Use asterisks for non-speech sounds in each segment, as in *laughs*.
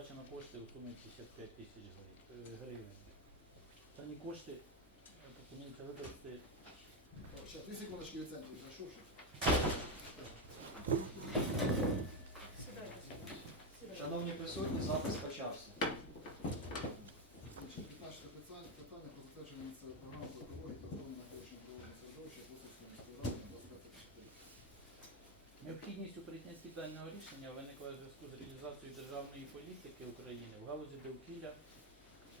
передбачено кошти у сумі 55 тисяч е, гривень. Дані кошти пропонується використати Ще дві секундочки сюди. Сідайте. Шановні присутні, запис почався. Значить, 15 питання, питання про затвердження місцевої програми з екології та охорони навколишнього природного середовища Бусівської міської ради на 25 Необхідність даного рішення виникла у зв'язку з реалізацією державної політики України в галузі довкілля,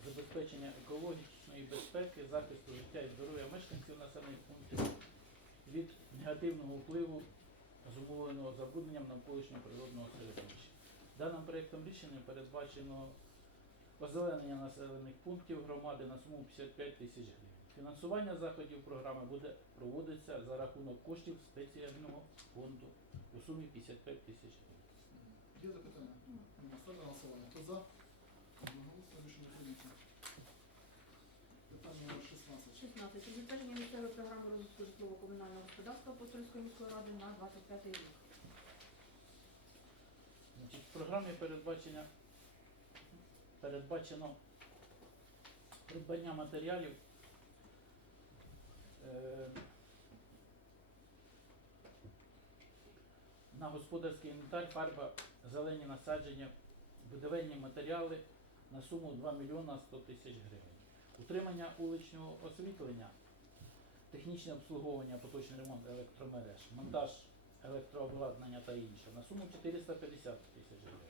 забезпечення екологічної безпеки, захисту життя і здоров'я мешканців населених пунктів від негативного впливу зумовленого забрудненням навколишнього природного середовища. Даним проєктом рішення передбачено озеленення населених пунктів громади на суму 55 тисяч гривень. Фінансування заходів програми буде проводитися за рахунок коштів спеціального фонду у сумі 55 тисяч гривень. Є запитання? Нема. Ставлю на голосування. Хто за? Одноголосно рішення прийнято. Питання номер 16. 16. Про затвердження місцевої програми розвитку житлово-комунального господарства Апостольської міської ради на 25 рік. Значить, в програмі передбачення передбачено придбання матеріалів е, на господарський інвентар, фарба, зелені насадження, будівельні матеріали на суму 2 мільйона 100 тисяч гривень. Утримання вуличного освітлення, технічне обслуговування, поточний ремонт електромереж, монтаж електрообладнання та інше на суму 450 тисяч гривень.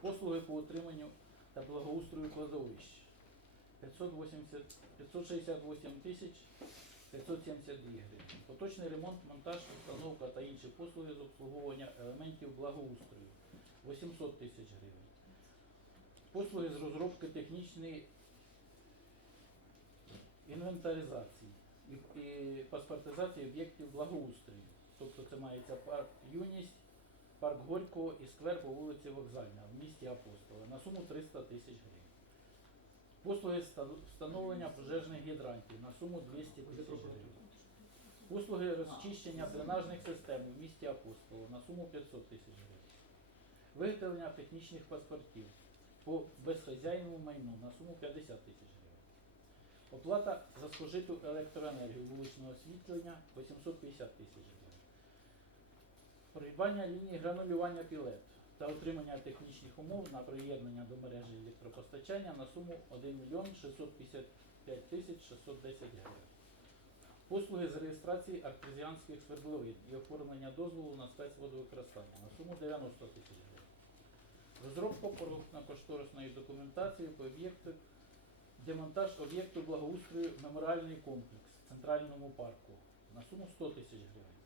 Послуги по утриманню та благоустрою кладовищ 568 тисяч 572 гривень. Поточний ремонт, монтаж, установка та інші послуги з обслуговування елементів благоустрою 800 тисяч гривень. Послуги з розробки технічної інвентаризації і паспортизації об'єктів благоустрою. Тобто це мається парк Юність, парк Горького і сквер по вулиці Вокзальна в місті Апостола на суму 300 тисяч гривень. Послуги встановлення пожежних гідрантів на суму 200 тисяч гривень. Послуги розчищення дренажних систем в місті Апостола на суму 500 тисяч гривень. Виготовлення технічних паспортів по безхазяйному майну на суму 50 тисяч гривень. Оплата за спожиту електроенергію вуличного освітлення 850 тисяч гривень. Придбання лінії гранулювання пілет та отримання технічних умов на приєднання до мережі електропостачання на суму 1 мільйон 655 тисяч 610 гривень. Послуги з реєстрації артезіанських свердловин і оформлення дозволу на спецводовикористання на суму 90 тисяч гривень. Розробка проектно-кошторисної документації по об'єкту демонтаж об'єкту благоустрою меморіальний комплекс в центральному парку на суму 100 тисяч гривень.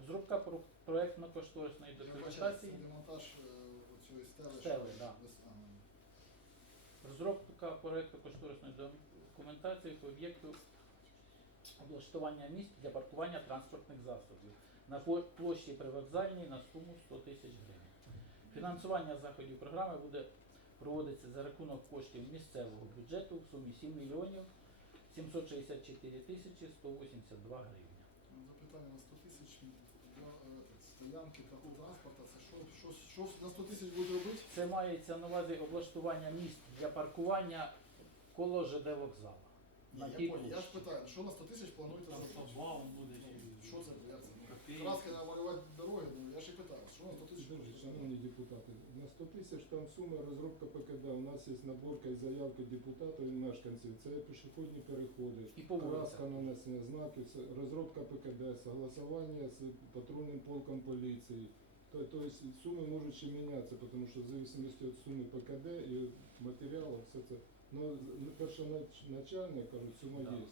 Розробка про- проектно-кошторисної документації, демонтаж е, цієї стели. Стели, да. без- розробка проектно-кошторисної документації по об'єкту облаштування місць для паркування транспортних засобів на по- площі привокзальній на суму 100 тисяч гривень. Фінансування заходів програми буде проводитися за рахунок коштів місцевого бюджету в сумі 7 мільйонів 764 тисячі 182 гривня. Запитання на 100 тисяч для е, стоянки та транспорта, Це що, що, що на 100 тисяч буде робити? Це мається на увазі облаштування місць для паркування коло ЖД вокзалу. На Ні, тій я, понял. я площі. ж питаю, що на 100 тисяч плануєте Там зробити? Що це? Краски намалювати дороги, ну я ж і питаю, що на 100 тисяч. Шановні депутати, на 100 тисяч там сума розробка ПКД. У нас є наборка і заявки депутатів і мешканців. Це пішохідні переходи, І по вулицях. краска нанесення знаків, це розробка ПКД, согласування з патрульним полком поліції. То- Тобто суми можуть ще мінятися, тому що в зависимості від суми ПКД і матеріалу, все це. Ну, першоначально, кажуть, сума Да. є.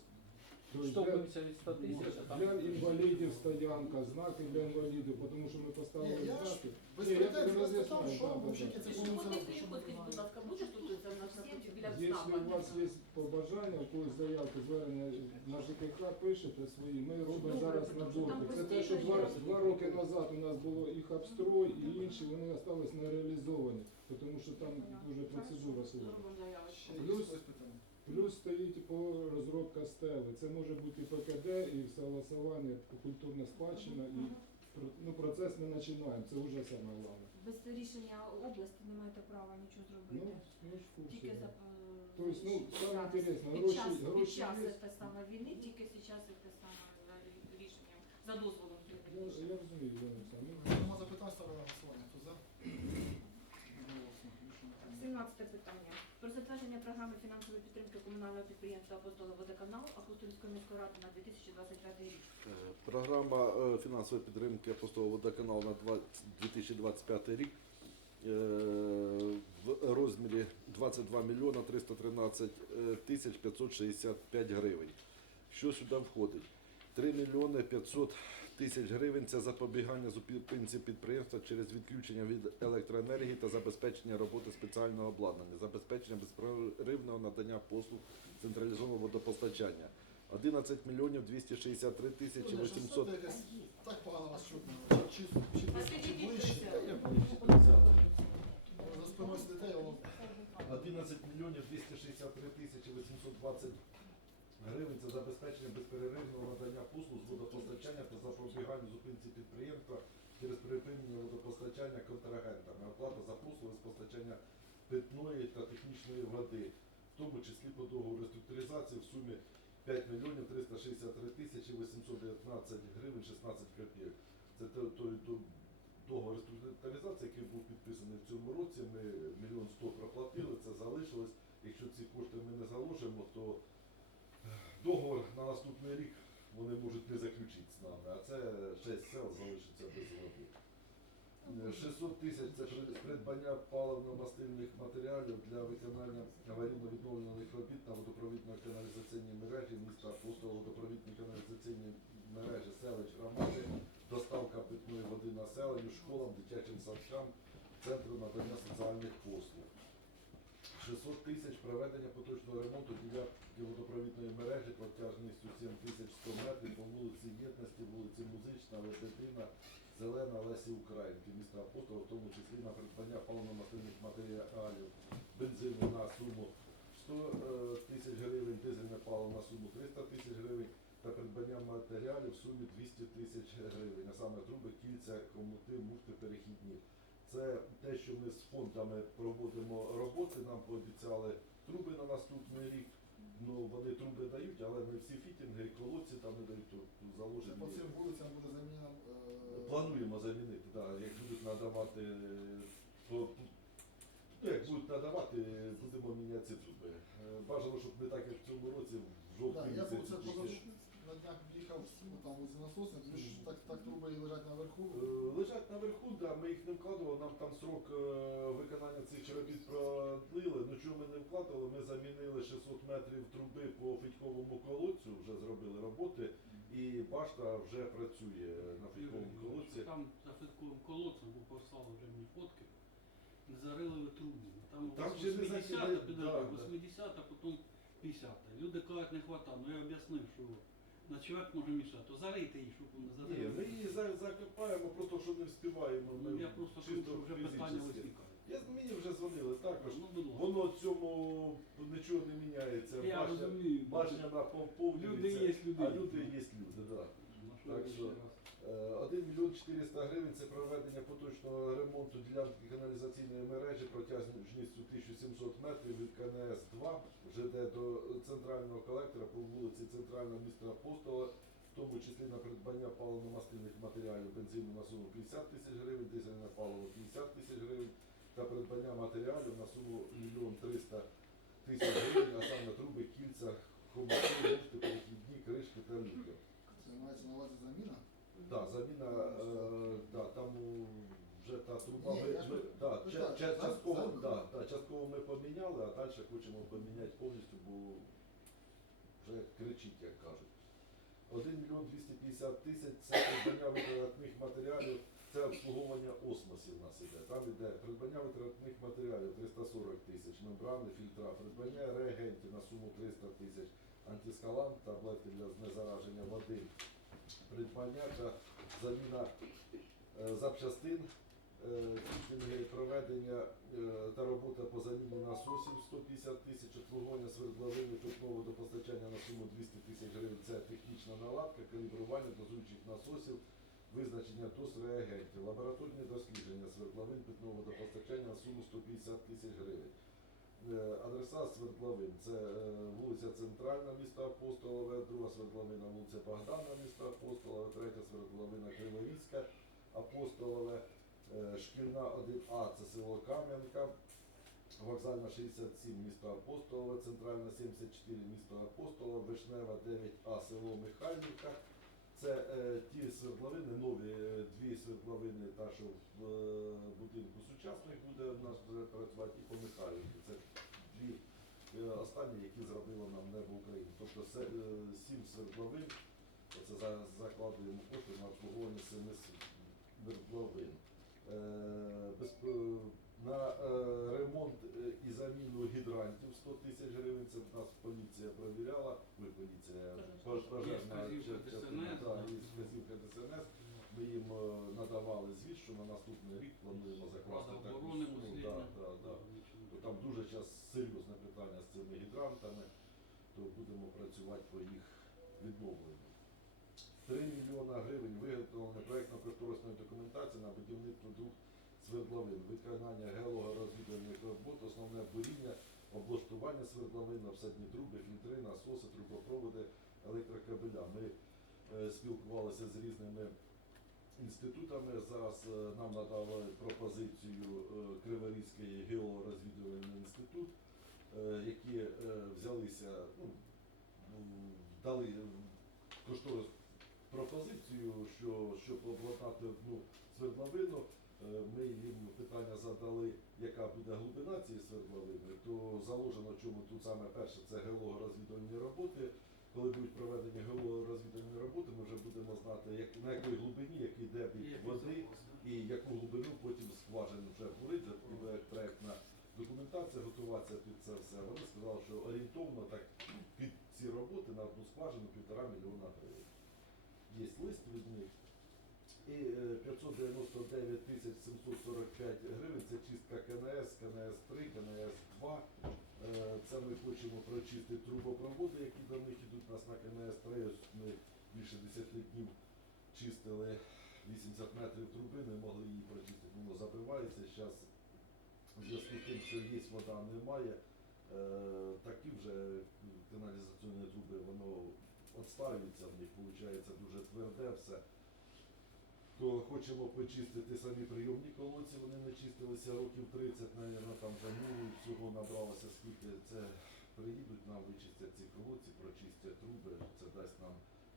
Для- Штовхуємося від 100 тисяч, а там для інвалідів стоянка, знаки для інвалідів, тому що ми поставили Ні, я ж знаки. без Ні, я роз'ясняю, що да, да, взагалі це Що скажіть, будь ласка, буде тут це в нас напроти біля Якщо у вас є побажання, у когось заявки, звернення на ЖКХ, пишете свої, ми робимо зараз що там наборки. Це те, що два, два роки назад у нас було і хабстрой, і інші, вони залишились не реалізовані, тому що там дуже процедура сложна. Плюс-? Плюс стоїть по розробка стели. Це може бути і ПКД, і согласування, культурна спадщина, і Ну, процес ми починаємо, це вже саме головне. Без рішення області не маєте права нічого Ну, зробити. ми ж в курсі. Тільки за е, Тобто, ну, саме час- інтересне, під гроші- час, під гроші час є? те саме війни, тільки зараз те саме за рішенням, за дозволом Я, рішення. я розумію, Іван Олександрович. Нема запитань, ставлю на голосування. Хто за? Одноголосно. Рішення прийнято. 17 питання. Про затвердження програми фінансової підтримки комунального підприємства «Апостолів водоканал» Апостольської міської ради на 2025 рік. Е, Програма е, фінансової підтримки апостолового водоканалу на 2025 рік е, в розмірі 22 мільйона 313 е, тисяч 565 гривень. Що сюди входить? 3 мільйони 500 тисяч гривень це запобігання зупинці підприємства через відключення від електроенергії та забезпечення роботи спеціального обладнання, забезпечення безперервного надання послуг централізованого водопостачання. 11 мільйонів 263 тисячі Олеже, 800 що Так погано вас чутно. Чи, чи, чи, ближче. За спиною сидите, воно 11 мільйонів 263 тисячі 820 гривень це забезпечення безперервного надання послуг з водопостачання та запобігання зупинці підприємства через припинення водопостачання контрагентами, оплата за послуги з постачання питної та технічної води, в тому числі по договору реструктуризації в сумі 5 мільйонів 363 тисячі 819 гривень 16 копійок. Це той, договор реструктуризації, який був підписаний в цьому році. Ми мільйон сто проплатили, це залишилось. Якщо ці кошти ми не заложимо, то е, договор на наступний рік вони можуть не заключити з нами, а це 6 сел залишиться без води. Е, 600 тисяч це придбання паливно-мастильних матеріалів для виконання аварійно-відновлених робіт на водопровідно-каналізаційній мережі міста Апостол водопровідні каналізаційні мережі селищ громади, доставка питної води населенню, школам, дитячим садкам, центру надання соціальних послуг. 600 тисяч проведення поточного ремонту ділянки водопровідної мережі протяжністю 7100 метрів по вулиці Єдності, вулиці Музична, Лебедина, Зелена, Лесі Українки, міста Апостола, в тому числі на придбання паливно-мастильних матеріалів, бензину на суму 100 е, тисяч гривень, дизельне паливо на суму 300 тисяч гривень та придбання матеріалів в сумі 200 тисяч гривень, а саме труби, кільця, комути, муфти, перехідні. Це те, що ми з фондами проводимо роботи, нам пообіцяли труби на наступний рік. Ну, вони труби дають, але не всі фітінги колодці там не дають, то Це заложені. по цим вулицям буде заміна. е, Плануємо замінити, да, як будуть надавати, е, то, ну, як будуть надавати, будемо міняти ці труби. Е, Бажано, щоб не так, як в цьому році, в Да, жовтні я був місяці це тільки. на днях їхав ну, там насосник, тому що так, так труби і лежать наверху. Наверху, да, ми їх не вкладували, нам там срок е, виконання цих робіт продлили. Ну чого ми не вкладували, ми замінили 600 метрів труби по Федьковому колодцю, вже зробили роботи, і башта вже працює на Федьковому колодці. Там за фитковим колодцем, бо послали вже мені фотки, не зарили трубу. Там, Там ще не 80 закидали, да, да. 80 а потім 50-та. Люди кажуть, не хватає. Ну я об'яснив, що на чверть може мішати. То залийте її, щоб вони Ні, ми її за- закопаємо, просто що не встигаємо. Ну, Ми я просто чисто що вже фізично. питання виникає. Я мені вже дзвонили також. Ну, будь ласка. Воно цьому нічого не міняється. Я Башня, розумію. башня наповнюється, Люди є люди. а люди є люди, да. Ну, що Так ви що- раз? Е, 1 мільйон 400 гривень це проведення поточного ремонту ділянки каналізаційної мережі протяжністю 1700 метрів від КНС 2 ЖД до центрального колектора по вулиці Центрального міста Апостола, в тому числі на придбання паливно-мастильних матеріалів бензину на суму 50 тисяч гривень, дизельне паливо 50 тисяч гривень та придбання матеріалів на суму 1 300 тисяч гривень, а саме труби, кільця, муфти, перехідні, кришки та люки. Це мається на увазі заміна. Да, заміна, е, да, там вже та труба Ні, ми, я ж ми да, ви ча- так, ча- зам- частково, да, да, частково ми поміняли, а далі хочемо поміняти повністю, бо вже кричить, як кажуть. 1 мільйон 250 тисяч це придбання витратних матеріалів, це обслуговування осмосів у нас іде. Там іде придбання витратних матеріалів 340 тисяч, мембрани, фільтра, придбання реагентів на суму 300 тисяч, антискалант, таблетки для знезараження води, придбання та заміна е, запчастин, е, фітінги, проведення е, та робота по заміні насосів 150 тисяч, обслуговування свердловини питного водопостачання на суму 200 тисяч гривень. Це технічна наладка, калібрування дозуючих насосів визначення доз реагентів, лабораторні дослідження свердловин питного водопостачання на суму 150 тисяч гривень. Е, Адреса свердловин це е, вулиця Центральна, міста Апостолове, друга свердловина вулиця Богдана, міста Апостолове, третя свердловина Криворізька, Апостолове, е, шкільна 1А це село Кам'янка, вокзальна 67 місто Апостолове, центральна 74 місто Апостолове, Вишнева 9А село Михайлівка. Це е, ті свердловини, нові е, дві свердловини, та що в е, будинку сучасних буде в нас працювати і по Михайлівці. Це дві е, останні, які зробили нам небо України. Тобто се- е, сім свердловин, оце за- закладуємо кошти на обслуговування семи свердловин. Е, безп- на е, ремонт е, і заміну гідрантів 100 тисяч гривень. Це нас поліція провіряла. Ви поліція пожежна частина, да. вказівка ДСНС. Ми їм е, надавали звіт, що на наступний рік плануємо закласти таку суму. Да, да, да. То там дуже зараз серйозне питання з цими гідрантами, то будемо працювати по їх відновленню. 3 мільйона гривень виготовлення проєктно-кошторисної документації на будівництво двох свердловин, виконання геологорозвідувальних робот, основне буріння, облаштування свердловин, обсадні труби, фільтри, насоси, трубопроводи, електрокабеля. Ми е, спілкувалися з різними інститутами. Зараз е, нам надали пропозицію е, Криворізький геологорозвідувальний інститут, е, які е, взялися, ну, дали е, кошторис пропозицію, що щоб обладнати одну свердловину, ми їм питання задали, яка буде глибина цієї свердловини, то заложено чому тут саме перше це геологорозвідувальні роботи. Коли будуть проведені геологорозвідувальні роботи, ми вже будемо знати, як, на якій глибині, який дебіт води і яку глибину потім скважин вже бурить, буде проектна документація готуватися під це все. Вони сказали, що орієнтовно так під ці роботи на одну скважину півтора мільйона гривень. Є лист від них. І е, 599 тисяч 745 гривень це чистка КНС, КНС 3, КНС 2. Е, Це ми хочемо прочистити трубопроводи, які до них йдуть у нас на КНС 3. Ми більше 10 днів чистили 80 метрів труби, не могли її прочистити, воно забивається. Зараз в зв'язку з тим, що є вода, немає. е, Такі вже каналізаційні труби, воно відстаюється в них, виходить дуже тверде все. То хочемо почистити самі прийомні колодці, вони не чистилися років 30, навіть там заміну всього набралося, скільки це приїдуть нам, вичистять ці колодці, прочистять труби, це дасть нам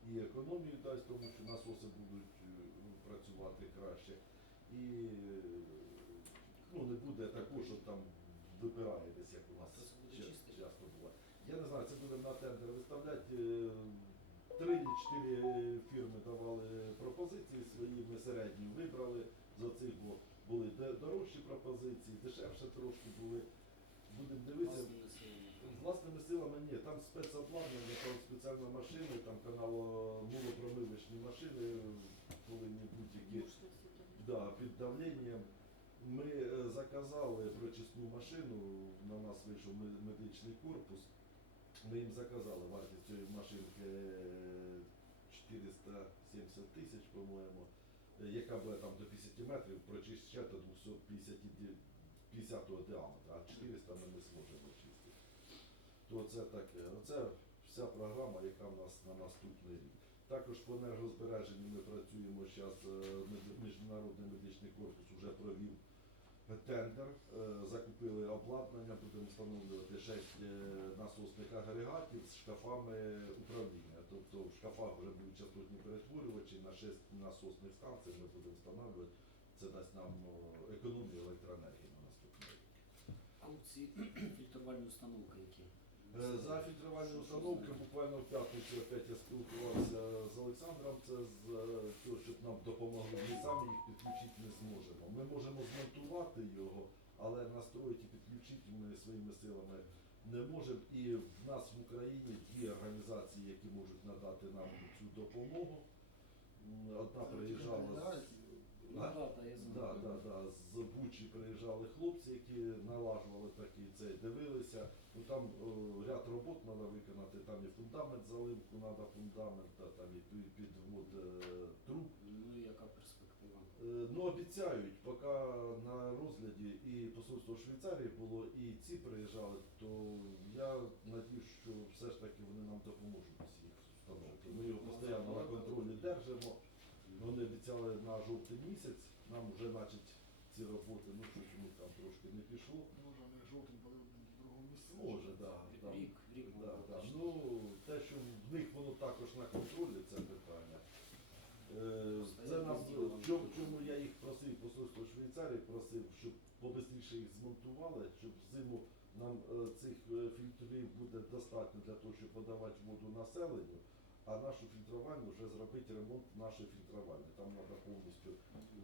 і економію дасть, тому що насоси будуть е, працювати краще. І е, ну, не буде такого, що там випирає десь, як у нас часто буває. Я не знаю, це будемо на тендер виставляти. Е, Три чи чотири фірми давали пропозиції свої, ми середню вибрали. За цих бо були дорожчі пропозиції, дешевше трошки були. Будемо дивитися. Власними силами. Власними силами ні, там спецобладнання, там спеціальні машини, там каналомолопромивочні машини повинні бути да, під давленням. Ми е, заказали прочисну машину, на нас вийшов медичний корпус. Ми їм заказали вартість цієї машинки е, 470 тисяч, по-моєму, е, яка буде там до 50 метрів прочищати до 250 ді- 50 діаметра, а 400 ми не зможемо чистити. То це таке. Оце вся програма, яка в нас на наступний рік. Також по енергозбереженню ми працюємо зараз. Міжнародний медичний корпус вже провів тендер, е, закупили обладнання, будемо встановлювати 6 насосних агрегатів з шкафами управління. Тобто в шкафах вже будуть частотні перетворювачі на 6 насосних станцій ми будемо встановлювати. Це дасть нам е, економію електроенергії на наступний рік. А ці фільтрувальні установки, які? Е, За фільтрувальні установки буквально в п'ятницю опять я спілкувався з Олександром. Це з е, того, щоб нам допомогли. Ми самі їх підключити не зможемо. Ми можемо змонтувати його, але настроїти і підключити ми своїми силами не можемо. І в нас в Україні дві організації, які можуть надати нам цю допомогу. Одна приїжджала з Ну, да, та я. Да, да, да. З Бучі приїжджали хлопці, які налажували такий цей, дивилися. Ну там о, ряд робот треба виконати, там і фундамент заливку, треба фундамент, там і пі- підвод е, труб. Ну, яка Е, Ну, обіцяють, поки на розгляді і посольство Швейцарії було, і ці приїжджали, то я надію, що все ж таки вони нам допоможуть їх встановити. Ми його постійно на контролі держимо. Вони обіцяли на жовтий місяць, нам вже значить ці роботи, ну щось них там трошки не пішло. Може, вони жовтень були в другому місці. Може, да, там, Рік, рік був. да, да. Ну, те, що в них воно також на контролі, це питання. Е, Це нам в чому, в чому я їх просив, посольство Швейцарії просив, щоб побистріше їх змонтували, щоб зиму нам е, цих е, фільтрів буде достатньо для того, щоб подавати воду населенню, а нашу фільтрувальню вже зробити ремонт нашої фільтрувальні. Там треба повністю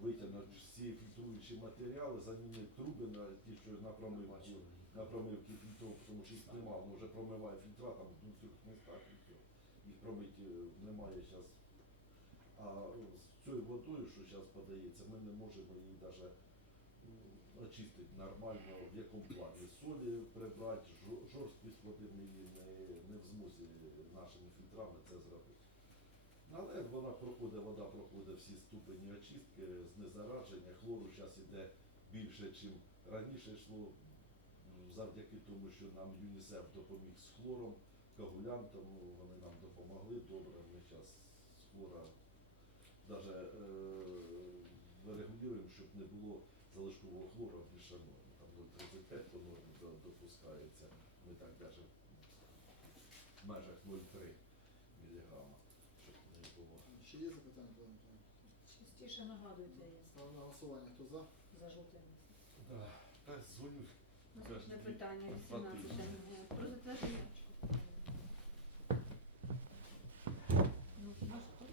витягнути всі фільтруючі матеріали, замінити труби на ті, що на промивці, на промивки фільтрів, тому що їх немає, воно вже промиває фільтра там в усіх містах все. Їх промити е, немає зараз. А з цією водою, що зараз подається, ми не можемо її навіть очистити нормально, в якому плані. Солі прибрати, жорсткість води не, не в змозі нашими фільтрами це зробити. Але вона проходить, вода проходить всі ступені очистки, знезараження. Хлору зараз іде більше, ніж раніше йшло, завдяки тому, що нам ЮНІСЕФ допоміг з хлором, коагулянтом, ну, вони нам допомогли добре. Ми зараз хлора навіть е, регулюємо, щоб не було залишкового хлору більше норми. Там 0,35 по нормі допускається. Ми так навіть в межах 0,3 міліграма, щоб не було. Ще є запитання, Миколаївич? Частіше нагадуйте Ставлю на голосування. Хто за? за жовтий. Да. Та дзвоню. Наступне питання день. 18. Про затвердження Ну, наш хто?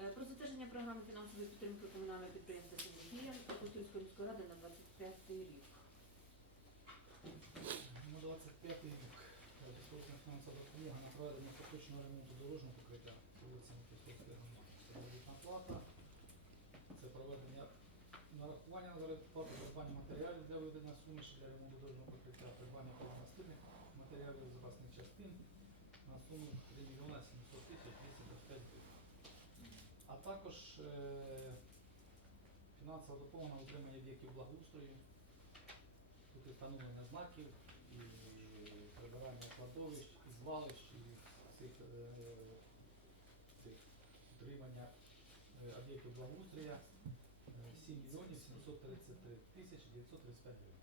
Е, Про затвердження програми фінансової підтримки комунального підприємства «Синергія» Апостольської міської ради на 25 рік. На 25 рік безпосередня фінансова допомога на проведення поточного ремонту дорожнього покриття вулиці Микільської заробітна плата. Це проведення нарахування на заробітну плату, придбання матеріалів для виведення суміші для ремонту дорожнього покриття, придбання паливно-мастильних матеріалів запасних частин на суму 3 мільйона 700 тисяч 225 гривень. А також е, фінансова допомога на утримання об'єктів благоустрою, Тут встановлення знаків, і прибирання кладовищ, і звалищ, і цих, е, цих утримання е, об'єктів благоустрія е, 7 мільйонів 733 тисячі 935 гривень.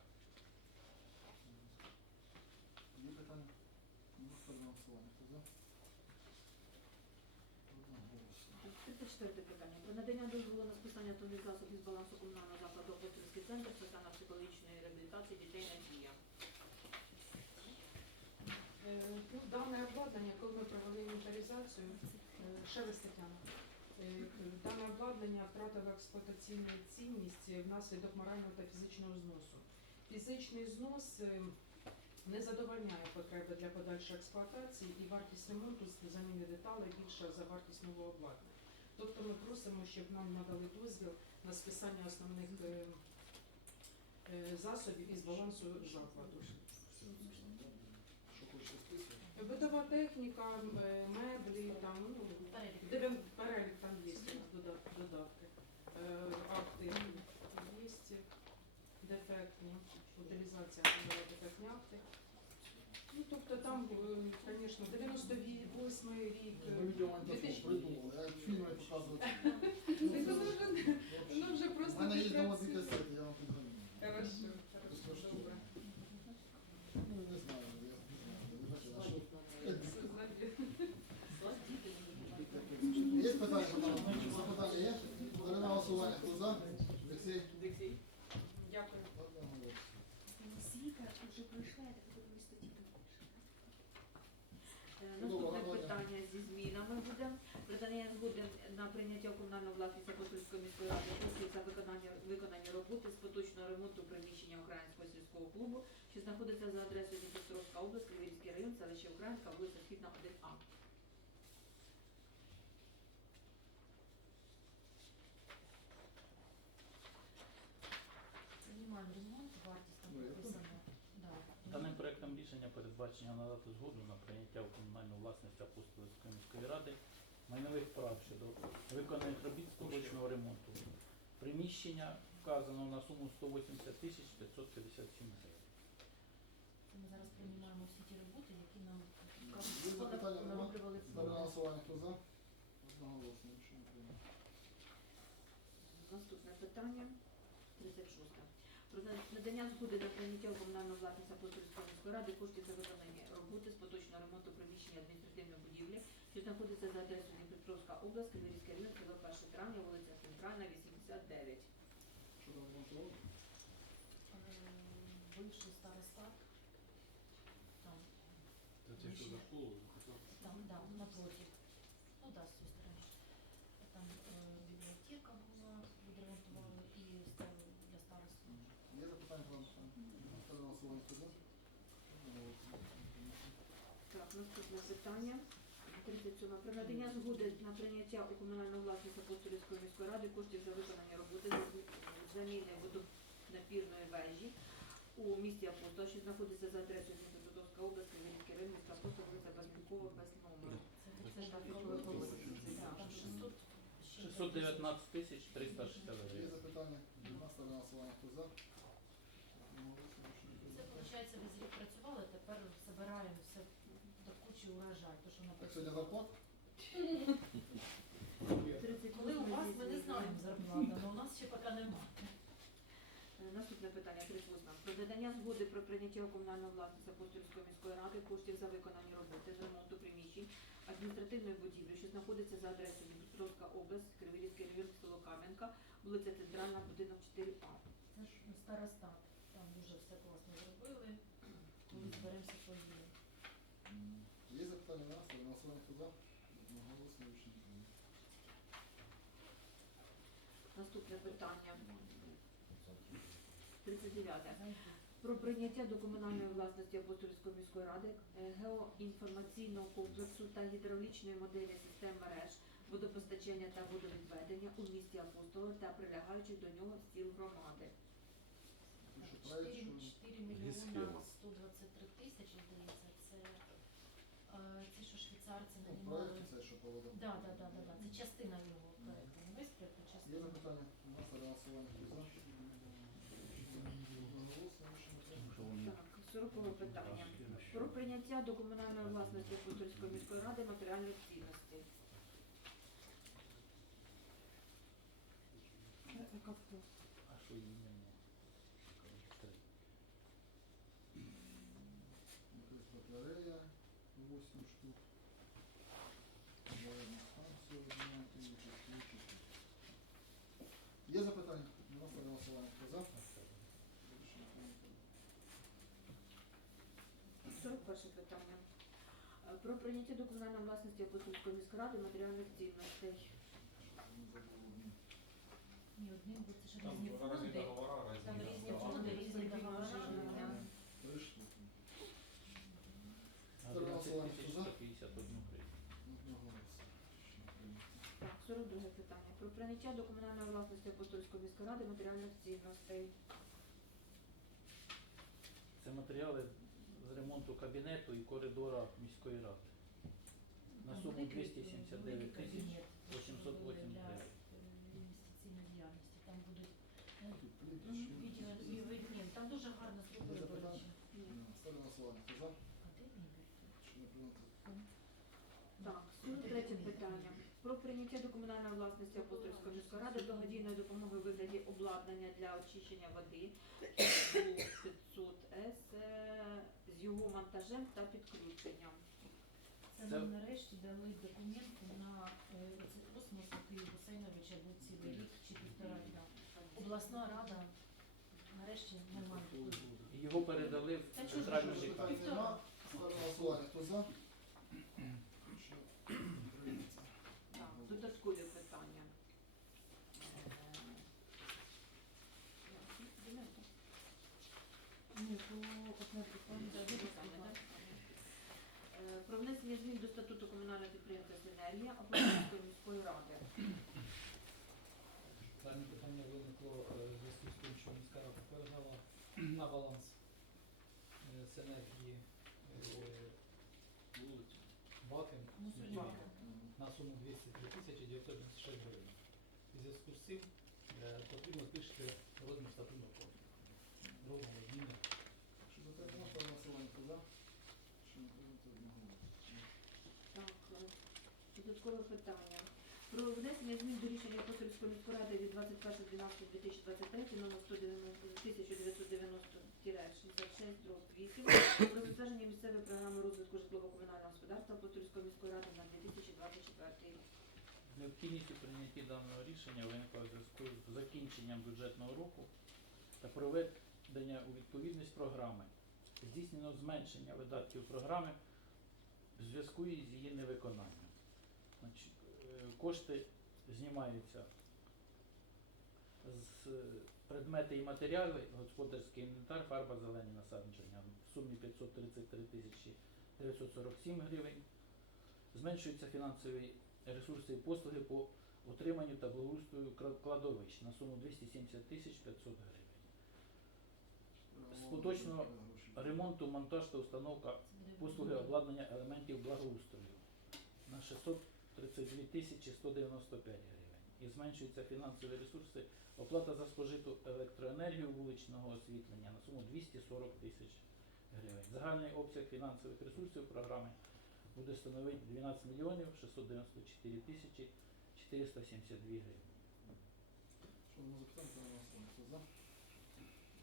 Є питання? Хто за? Одноголосно. 34 питання. Про надання дозволу на списання тонних засобів з балансу комунального закладу Апостольський центр соціально-психологічної реабілітації дітей «Надія». Е, Ну, дане обладнання, коли ми провели інвентаризацію, е, ще раз Тетяна, е, дане обладнання втратило експлуатаційну цінність внаслідок морального та фізичного зносу. Фізичний знос е, не задовольняє потреби для подальшої експлуатації і вартість ремонту з заміни деталей більша за вартість нового обладнання. Тобто ми просимо, щоб нам надали дозвіл на списання основних е, е, засобів із балансу закладу. Що? Битова техніка, е, меблі, там, ну, дивим, перелік там є у нас дода- додатки. Е, Акти є дефектні, утилізація дефектні акти. Ну, тобто там, звісно, 98 рік. е, Ви відео монтажом 2000 придумали, а фільми показувати. *laughs* Ну, вже- Ну, У просто мене є дома дві касети, я вам підгоню. Хорошо, Безкоштовно. хорошо, добре. Ну, не знаю, я не знаю. Ви знаєте, а що? Все знаю. Є питання? Павло? Запитання є? Ставлю на голосування. Хто за? Олексій? Дякую. Одноголосно. Свіка вже пройшла, я так думаю, статті пише. Ну, Наступне добре, питання зі змінами буде. Придання згоди на прийняття комунального власника Косульської міської ради коштів за виконання, виконання роботи з поточного ремонту приміщення Українського сільського клубу, що знаходиться за адресою Дніпропетровська область, Кривірський район, селище Українська, вулиця Східна 1А. Це мінімальний ремонт, вартість там Ну, я прописана. Да. Даним проектом рішення передбачення надати згоду на прийняття у комунальну власність Апостольської міської ради майнових прав щодо виконаних робіт з поточного ремонту. Приміщення вказано на суму 180 тисяч 557 гривень. Ми зараз приймаємо всі ті роботи, які нам Є запитання нема? привели в Ставлю на голосування. Хто за? Одноголосно. Рішення прийнято. Наступне питання 36. Про надання згоди на прийняття у комунальну власність Апостольської міської ради коштів за виконання роботи з поточного ремонту приміщення адміністративної будівлі, що знаходиться за адресою Дніпропетровська область, Криворізький район, село 1 травня, вулиця Центральна, 89. Що там ремонтували? Бивший старостат. Там, Це ті, що за школу, там, да, напротив. Ну да, з цієї сторони. Там е, бібліотека була, відремонтували і ставили для старосту. Є запитання про Ставлю на голосування. Хто за? Одноголосно. Рішення прийнято. Так, наступне питання. 37. Про надання згоди на прийняття у комунальну власність Апостольської міської ради коштів за виконання роботи з заміни водонапірної вежі у місті Апостол, що знаходиться за адресою Дніпропетровська область, Київський район, міста Апостол, вулиця Базнюкова, без номеру. Це, ж Так, військовий так. поліцейський, да, Там 600 ще 619 тисяч 360 Є запитання? Нема. Ставлю на голосування. Хто за? Одноголосно. Рішення Це виходить, весь рік працювали, тепер збираємо все до урожай. То, що Так, написано. сьогодні зарплата? 38 Коли у вас, ми не знаємо зарплату, але у нас ще поки немає. Е, Наступне питання 38. Про надання згоди про прийняття у комунальну власність Апостольської міської ради коштів за виконані роботи з ремонту приміщень адміністративної будівлі, що знаходиться за адресою Дніпропетровська область, Криворізький район, село Кам'янка, вулиця Центральна, будинок 4А. Це ж старостат. Там дуже все класно зробили. Коли зберемося, поїдемо. Нема. На голосування. Хто за? Одноголосно. Рішення прийнято. Наступне питання 39. Про прийняття до комунальної власності Апостольської міської ради е, геоінформаційного комплексу та гідравлічної моделі систем мереж, водопостачання та водовідведення у місті Апостола та прилягаючих до нього сіл громади. 4, що 4 мільйона Схема. 123 тисячі, здається, це е, що швейцарці ну, нанімали. проект це що. Да, да, да, да, да. Це частина його проекту. Не весь проект, а Є частина. запитання? Нема. Ставлю на голосування. Хто за? Одноголосно. Рішення прийнято. Так, 40 питання. Про прийняття до комунальної власності Апостольської міської ради матеріальних цінностей. А що їм? Три. Якась батарея 8 штук. Зарядна станція одна і підключити. Є запитання? Нема ставлю на голосування. Хто за? Рішення прийнято. 41 питання. Про прийняття до комунальної власності Апостольської міської ради матеріальних цінностей. Ні, одним, бо це ж Там різні фонди. Там різні різні договори. фонди, різні договори. Три штуки. На Ставлю на 11 голосування. тисяч Хто за? 151 гривень. Одноголосно. Рішення. Так, 42 питання. Про прийняття до комунальної власності Апостольської міської ради матеріальних цінностей. Це матеріали ремонту кабінету і коридора міської ради. На суму 279 тисяч кабінет, 808 гривень. е, інвестиційної діяльності. Там будуть ну, і видні. Там дуже гарно зробили, до запитання? речі. Ставлю на голосування. Хто за? А де мебель? Рішення прийнято. Так, 43 питання. Про прийняття до комунальної власності Апостольської міської ради благодійної допомоги у вигляді обладнання для очищення води КУ 500 С з його монтажем та підключенням. Це нам нарешті дали документ на е, це космос, який Гусейновича був цілий рік чи півтора дня. Обласна рада нарешті немає. Його передали в центральну лікарню. Хто за? Рішення прийнято. Так, додаткові питання. Ні, то одне питання. Е, Про внесення змін до статуту комунального підприємства «Синергія» Апостольської міської ради. Дане питання виникло е, в зв'язку з тим, що міська рада передала на баланс е, синергії е, Вулиця. Баки, Мусульманка. Мгм. на суму 203 тисячі 996 гривень. У зв'язку з цим е, потрібно збільшити розмір статутного фонду. Робимо зміни. Що за те можна голосування? Хто за? Що не прийнято одноголосно. Так, е, додаткове питання. Про внесення змін до рішення Апостольської міської ради від 21.12.2023 номер 1990-66 дроб 8 про затвердження місцевої програми розвитку житлово-комунального господарства Апостольської міської ради на 2024 рік. Необхідність у прийнятті даного рішення виникла в зв'язку з закінченням бюджетного року та проведення у відповідність програми. Здійснено зменшення видатків програми в зв'язку із її невиконанням. Значить, е, кошти знімаються з е, предмети і матеріали, господарський інвентар, фарба, зелені насадження в сумі 533 тисячі 947 гривень. Зменшуються фінансові ресурси і послуги по утриманню та благоустрою кладовищ на суму 270 тисяч 500 гривень. З поточного Ремонту, монтаж та установка послуги обладнання елементів благоустрою на 632 тисячі 195 гривень. І зменшуються фінансові ресурси, оплата за спожиту електроенергію вуличного освітлення на суму 240 тисяч гривень. Загальний обсяг фінансових ресурсів програми буде становити 12 мільйонів 694 тисячі 472 гривень. Що на запитання? Хто за?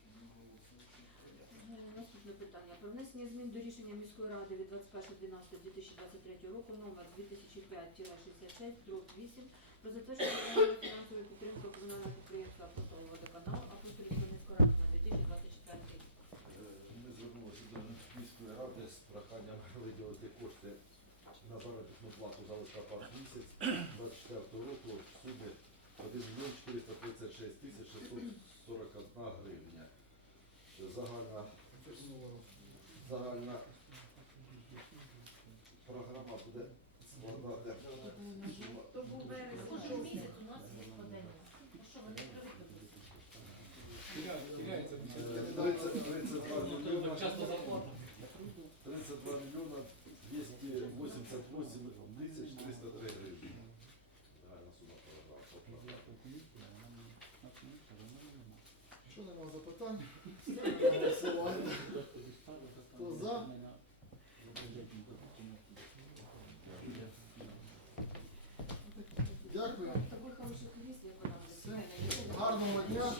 Одноголосно. Рішення прийнято. Е, Наступне питання. Про внесення змін до рішення міської ради від 21.12.2023 року номер 2005-66 дроб 8 про затвердження фінансової підтримки комунального підприємства «Апостолова водоканал» Апостольської міської ради на 2024 рік. Е, Ми звернулися до міської ради з проханням виділити кошти на заробітну плату за листопад місяць 24 року в сумі 1 мільйон 436 тисяч 641 гривня. Загальна, загальна програма буде складати То був вересень. Кожен місяць у нас є складення. Ну що, вони привикли? Теряется е, 30, 32 Ну, мільйона часто заплатити. 32 мільйона 288 тисяч 303 гривні. Загальна сума програми. Що нема запитань? Ставимо на